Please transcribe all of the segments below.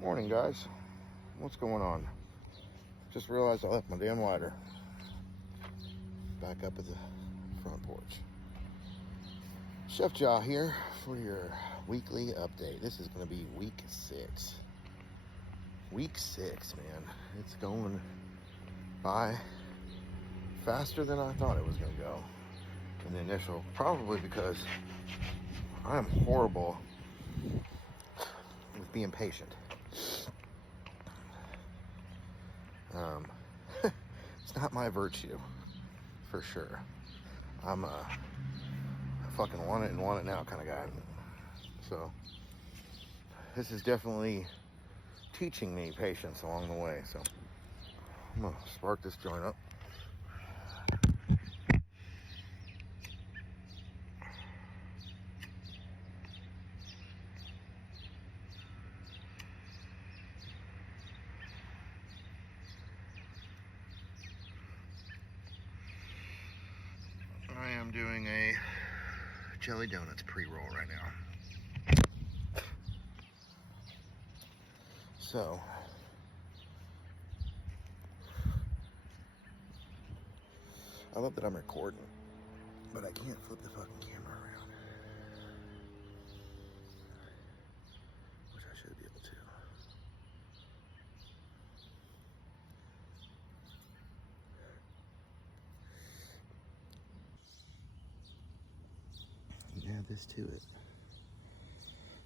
Morning, guys. What's going on? Just realized I left my damn lighter back up at the front porch. Chef Jaw here for your weekly update. This is going to be week 6. Week 6, man. It's going by faster than I thought it was going to go in the initial. Probably because I'm horrible with being patient. It's not my virtue, for sure. I'm I fucking want it and want it now kind of guy. So this is definitely teaching me patience along the way. So I'm gonna spark this joint up. I am doing a jelly donuts pre-roll right now. So I love that I'm recording, but I can't flip the fucking camera around, which I should be able to. Add this to it.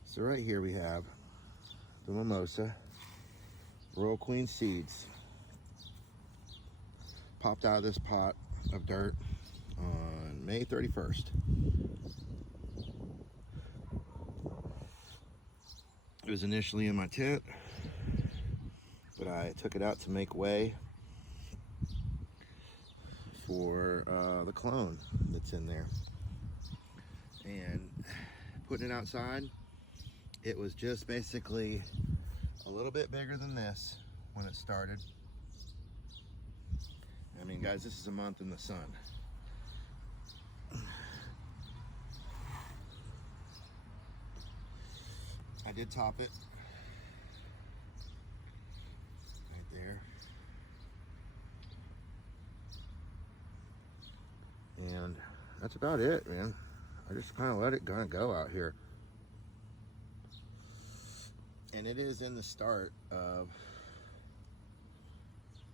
So right here we have the mimosa Royal Queen seeds, popped out of this pot of dirt on May 31st. It was initially in my tent, but I took it out to make way for the clone that's in there. And putting it outside, it was just basically a little bit bigger than this when it started. I mean, guys, this is a month in the sun. I did top it right there. And that's about it, man. I just kind of let it kind of go out here. And it is in the start of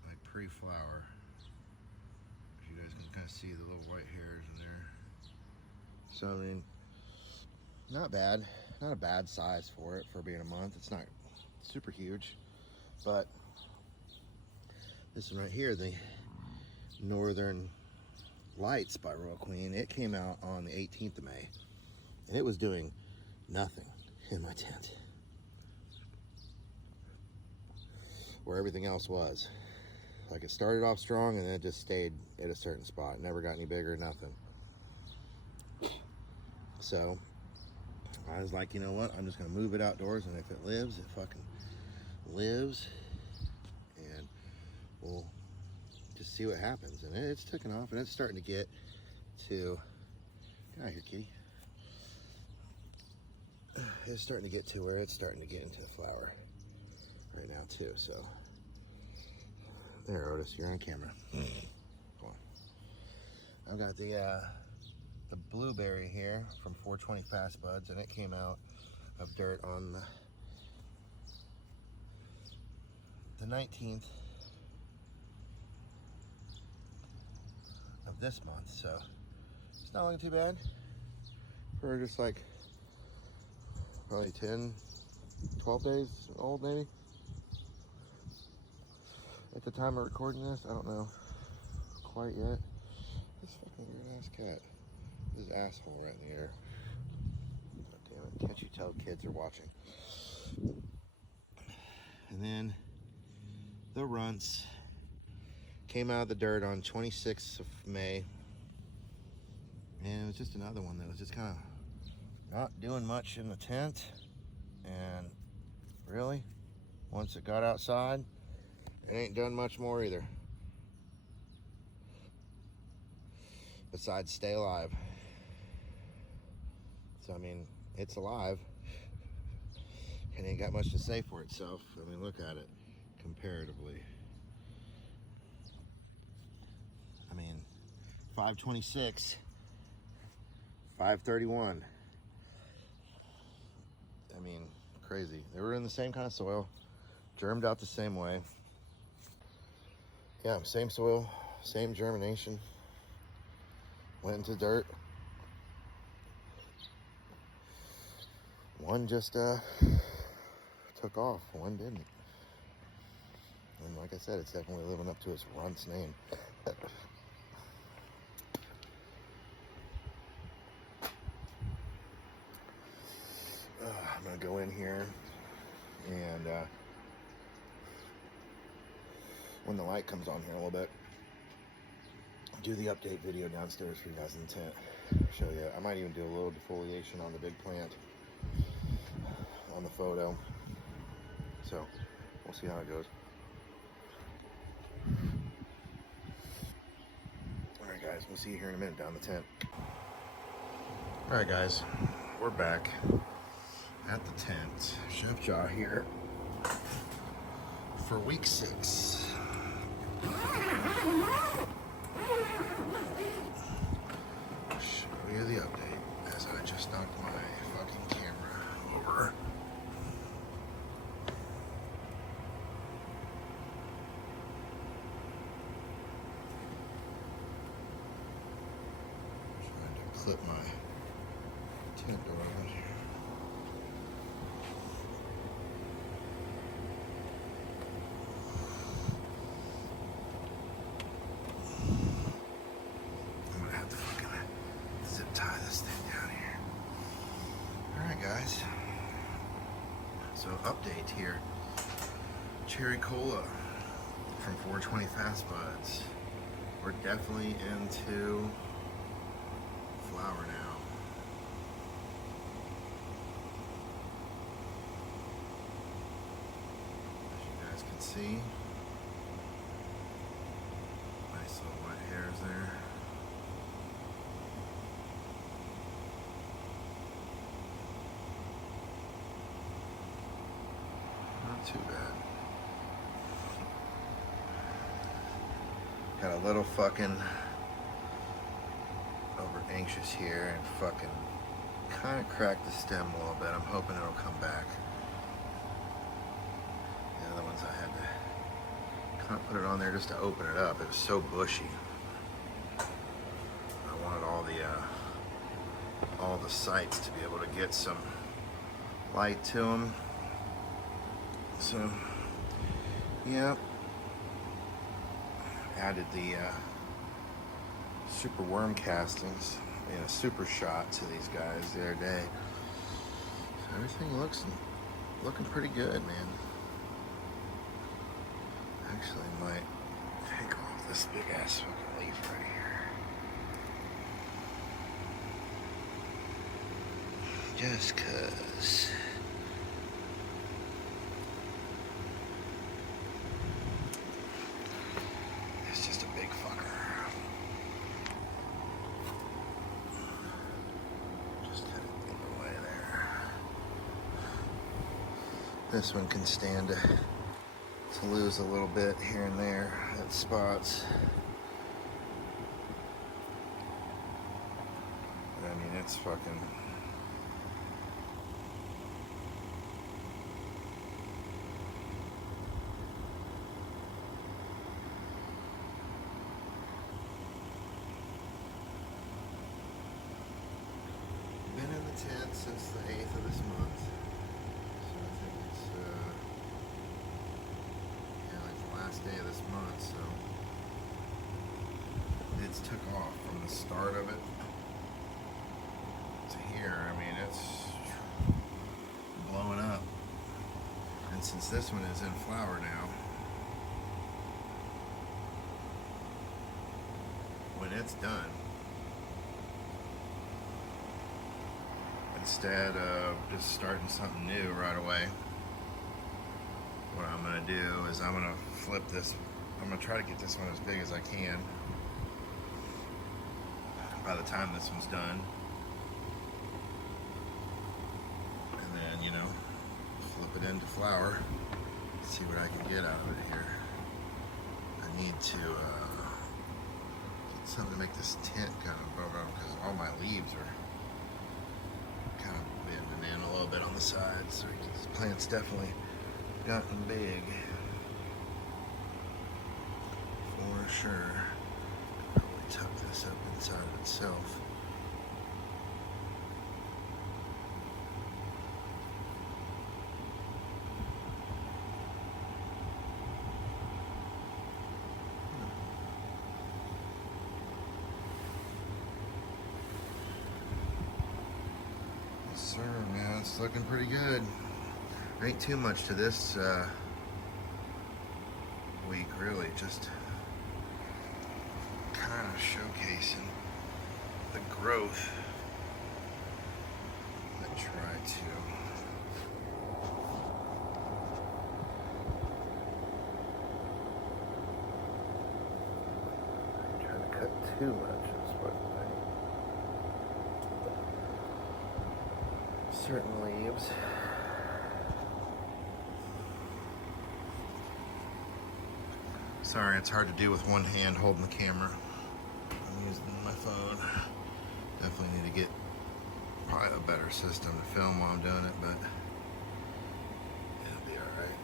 my pre-flower. If you guys can kind of see the little white hairs in there. So, I mean, not bad. Not a bad size for it for being a month. It's not super huge. But this one right here, the Northern Lights by Royal Queen, it came out on the 18th of May. And it was doing nothing in my tent, where everything else was. Like, it started off strong and then it just stayed at a certain spot. It never got any bigger, nothing. So I was like, you know what? I'm just gonna move it outdoors, and if it lives, it fucking lives. And we'll just see what happens. And it's taking off, and it's starting to get to, get out here, kitty. It's starting to get to where it's starting to get into the flower right now too. So there, Otis, you're on camera. Come on. I've got the blueberry here from 420 Fast Buds, and it came out of dirt on the 19th of this month. So it's not looking too bad for just like probably 10, 12 days old maybe. At the time of recording this, I don't know quite yet. This fucking weird ass cat. This asshole right in the air. God damn it. Can't you tell kids are watching? And then the runts came out of the dirt on 26th of May. And it was just another one that was just kind of not doing much in the tent. And really, once it got outside, it ain't done much more either. Besides stay alive. So, I mean, it's alive. it ain't got much to say for itself. I mean, look at it comparatively. I mean, 526, 531. I mean, crazy. They were in the same kind of soil, germed out the same way. Yeah, same soil, same germination. Went into dirt. One just took off, one didn't. And like I said, it's definitely living up to its runt's name. I'm gonna go in here and when the light comes on here a little bit, do the update video downstairs for you guys in the tent. Show you. I might even do a little defoliation on the big plant on the photo. So we'll see how it goes. Alright guys, we'll see you here in a minute down the tent. Alright guys, we're back at the tent. Chef Jaw here for week 6. Show you the update as I just knocked my fucking camera over. Trying to clip my tent door open here. Guys, so update here. Cherry Cola from 420 Fast Buds. We're definitely into flower now. As you guys can see, nice little white hairs there. Not too bad. Got a little fucking over anxious here and fucking kind of cracked the stem a little bit. I'm hoping it'll come back. The other ones I had to kind of put it on there just to open it up. It was so bushy. I wanted all the sites to be able to get some light to them. So, yeah, added the super worm castings in a super shot to these guys the other day. So everything looking pretty good, man. Actually, might take off this big ass fucking leaf right here, just 'cause. This one can stand to lose a little bit here and there at spots. But I mean, it's fucking... Been in the tent since the 8th of this month. Last day of this month, so it's took off from the start of it to here. I mean, it's blowing up, and since this one is in flower now, when it's done, instead of just starting something new right away, what I'm going to do is I'm going to flip this. I'm going to try to get this one as big as I can by the time this one's done. And then, you know, flip dump it into flour. See what I can get out of it here. I need to get something to make this tent kind of above out because all my leaves are kind of bending in a little bit on the sides. So this plant's definitely gotten big for sure. Probably tuck this up inside of itself. Sir, man, it's looking pretty good. Ain't too much to this week, really. Just kind of showcasing the growth. I'm gonna try to cut too much. Certain leaves. Sorry, it's hard to do with one hand holding the camera. I'm using my phone. Definitely need to get probably a better system to film while I'm doing it, but it'll be alright.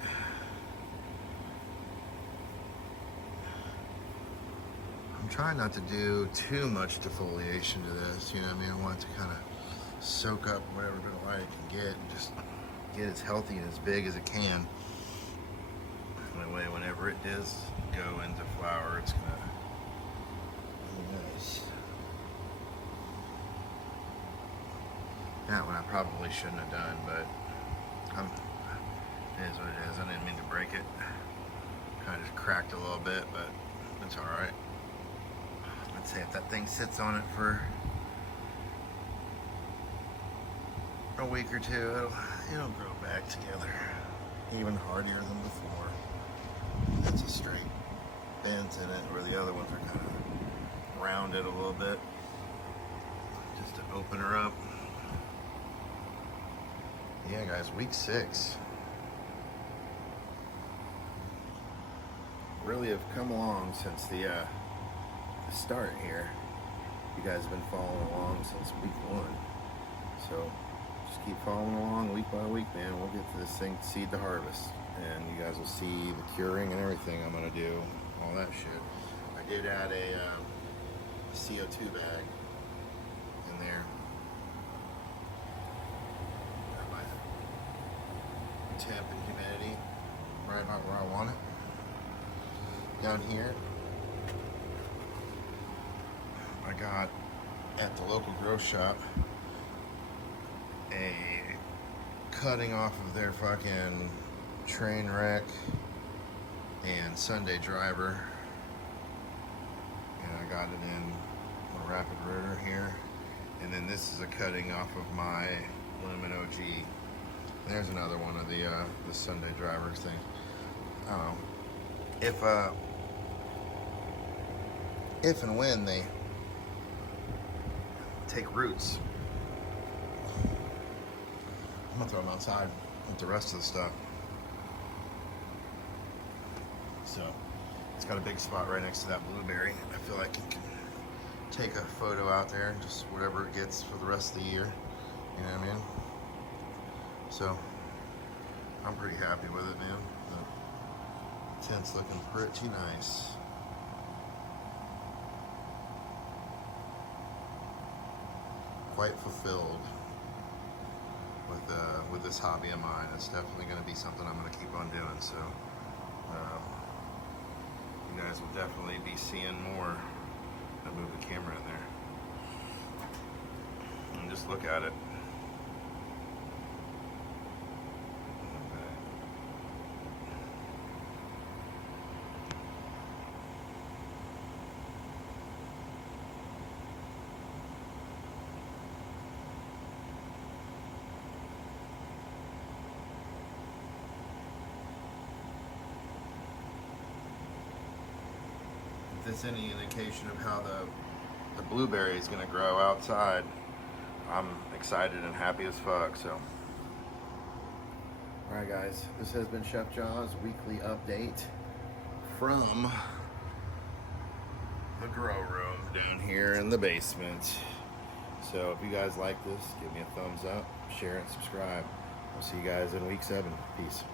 I'm trying not to do too much defoliation to this, you know what I mean? I want it to kind of soak up whatever bit of light it can get and just get as healthy and as big as it can. That way, whenever it does go into flower, it's gonna be nice. That one I probably shouldn't have done, but it is what it is. I didn't mean to break it. Kind of just cracked a little bit, but it's all right. Let's say if that thing sits on it for a week or two, it'll grow back together even hardier than before. That's a straight bends in it, where the other ones are kind of rounded a little bit, just to open her up. Yeah, guys, week 6. Really have come along since the start here. You guys have been following along since week 1, so just keep following along week by week, man. We'll get to this thing seed to harvest, and you guys will see the curing and everything I'm gonna do, all that shit. I did add a CO2 bag in there. Got my temp and humidity right about where I want it. Down here, I got at the local grow shop a cutting off of their fucking train wreck and Sunday driver, and I got it in a rapid rooter here, and then this is a cutting off of my Lumen OG. There's another one of the Sunday drivers thing. I don't know if and when they take roots, I'm gonna throw them outside with the rest of the stuff. So it's got a big spot right next to that blueberry. I feel like you can take a photo out there and just whatever it gets for the rest of the year. You know what I mean? So I'm pretty happy with it, man. The tent's looking pretty nice. Quite fulfilled with this hobby of mine. It's definitely going to be something I'm going to keep on doing. So you guys will definitely be seeing more. I move the camera in there and just look at it. If it's any indication of how the blueberry is going to grow outside, I'm excited and happy as fuck. So, all Alright guys, this has been Chef Jaw's weekly update from the grow room down here in the basement. So if you guys like this, give me a thumbs up, share it, subscribe. I'll see you guys in week 7. Peace.